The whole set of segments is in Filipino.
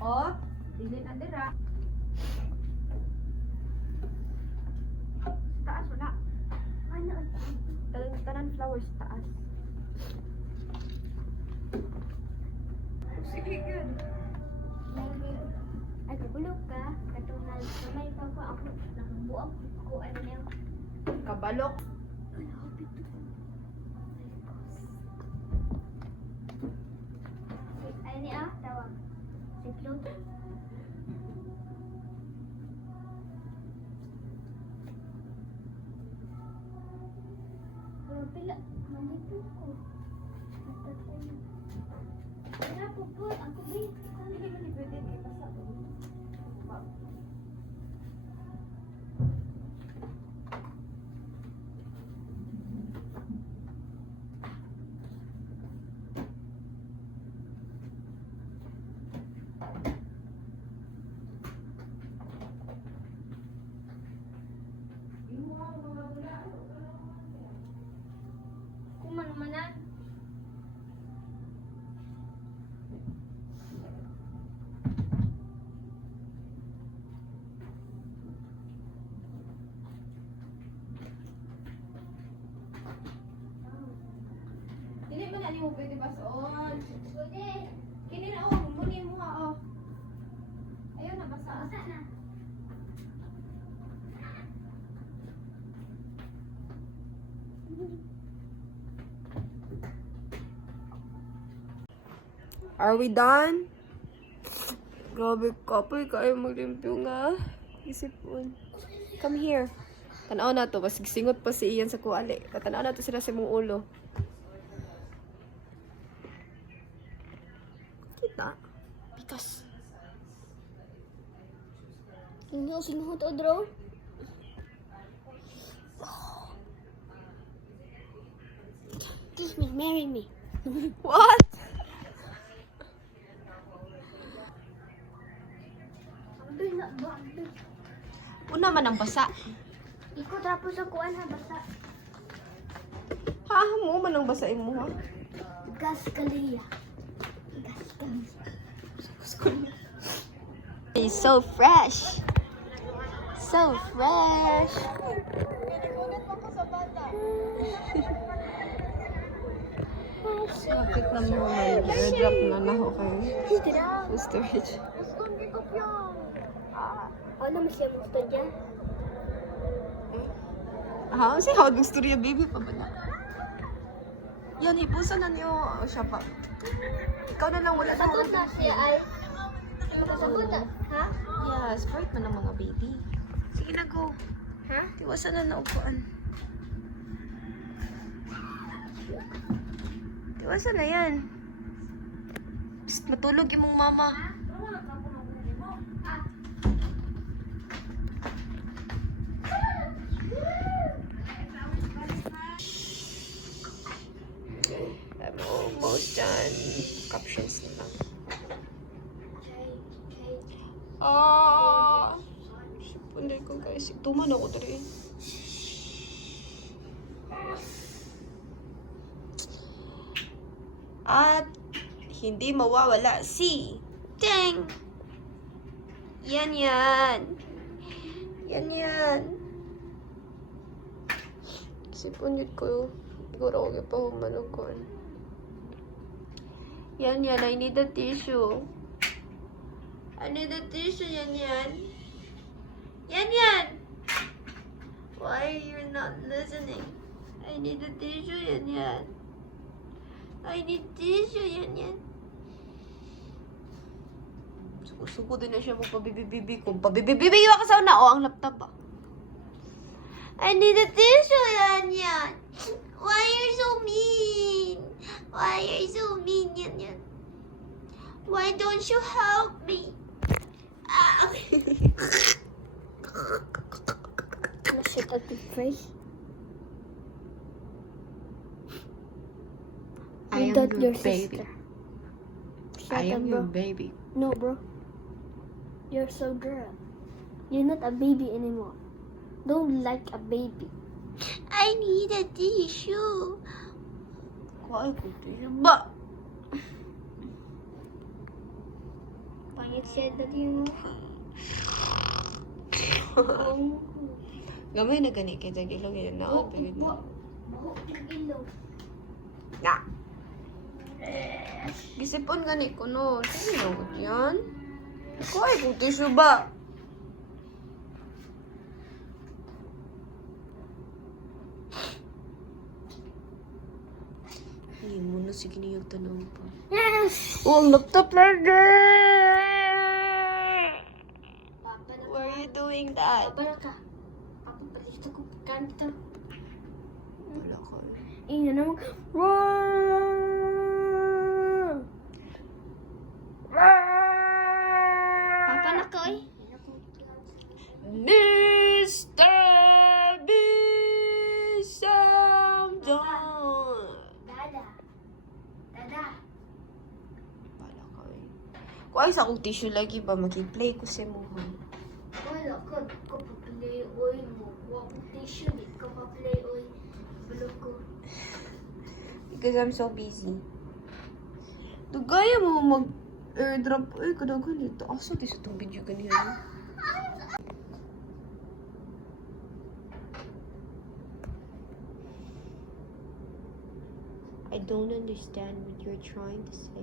O, dili na dira. Taas wala. Ano? Tanan flowers taas. Sige, good. Ay, kabulog ka. Katunal. Kamay pa ko ako. Nakabuang ko. Ano na yung... Kabalok. Ay, ni tawag. Si Pluto. Pero pila, nandito ko. Wala po po, ako ba? Ano naman ni pwede kay basa ko? Kuman-manan. Dili man ani mo pwede basoon. Pwede. Kini na oh, muni mo ha oh. Ayaw na basa. Basa na. Are we done? Grabe kapoy kayo maglimpyo nga. Isipon. Come here. Tanaw na to. Mas singot pa si Ian sa kuali. Tanaw na to sila sa mong ulo. Kita. Pikas. Singo to, draw. Kiss me, marry me. What? Abay na ba? Una man ang basa. Iko tapos ang kuan ha, basa. Ha, mo man ang basain mo ha. Gas kaliya. Gas kaliya. It's so fresh. So fresh. Sakit na mo. Drop na na ako kayo. Sa storage. Ano mas siya gusto dyan? Ha? Si hawag ng storya baby pa ba na? Yan, ipusan na niyo. O siya pa. Ikaw na lang wala na. Sagot na siya ay. Sagot na. Ha? Yeah, Sprite man ang mga baby. Sige na, go. Ha? Tiwasan na naupuan. Tiwasan na yan. Psst, matulog yung mong mama. I'm almost done. Captions na lang. Ah, sipunday ko guys. Tuman ako dali. At hindi mawawala si Dang. Yan yan. Yan yan. Sipunday ko. Siguro ako ipahumanukon. Yan yan. I need a tissue. I need a tissue, Yan Yan. Yan Yan! Why are you not listening? I need a tissue, Yan Yan. I need tissue, Yan Yan. Suko din na siya magpabibibibi ko. Pabibibibi ka sa una. O, ang laptop ba? I need a tissue, Yan Yan. Why are you so mean? Why are you so mean, Yan Yan? Why don't you help me? Shut up your face. I am Not your your baby. sister. Shut I up, am bro. your baby. No, bro. You're so girl. You're not a baby anymore. Don't like a baby. I need a tissue. Kuha ko tissue ba? Pangit siya dali mo. Gamay na gani kita ilog yun na. Baho yung ilong. Na. Gisipon gani ko no. Sino ko yan? Kuhay kung tissue ba? Hindi mo na sige niyog tanong pa. Yes! Oh, ang laptop lagi! Papa na Why are you doing that? Papa na ka. Papa palito ko kanto. Wala ko. Ina naman. Run! Papa na ka oy. Mr. Bisam John! Dada. Dada. Wala ko eh. Kung ay sa akong tissue lagi ba, mag-play ko sa mo. Wala ko. Ko pa-play oy mo. Wa ko tissue. Di ko pa-play oy. Bulok ko. Because I'm so busy. Dugaya mo mag-airdrop. Ay, kadagan ito. Asa di sa itong video ganyan. I don't understand what you're trying to say.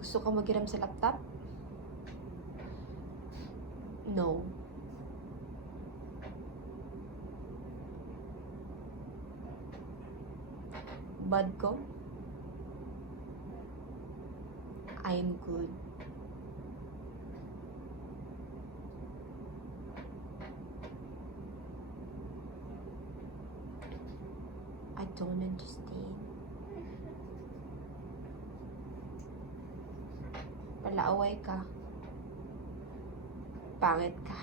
Gusto ka maghiram sa laptop? No. Bad ko? I am good. I don't understand. Palaaway ka. Pangit ka.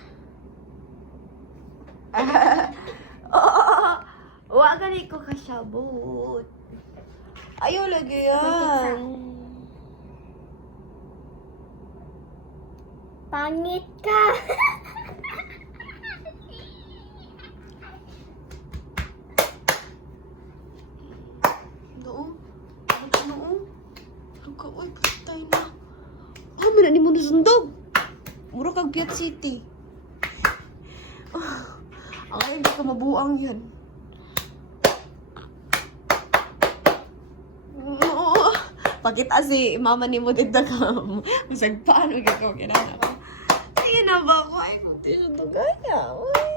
Wa gani ko kasabot. Ayaw lagi yan. Pangit ka. Noo. Noo. Luka, uy, patay na. Ah, mana ni mo nasundog. Mura kag Piat City. Ang hindi ka mabuang yan. Oo. Pakita si mama ni mo dito ka. Masag paano ka kinana ko. Sige na ba ko? Ay, kung tiyo to gaya. Uy.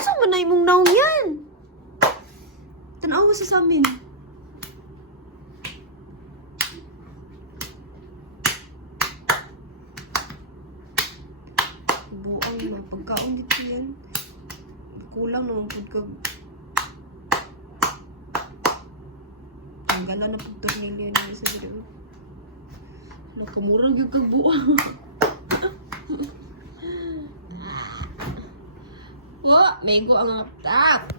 Saan mo na imong naong yan? Tanaw mo sa amin. Buang na. Pagkaon dito yan. Kulang naman po ka. Tanggalan na po tornilyo niya sa video. Nakamurag yung kabuang. Wa, mego ang laptop.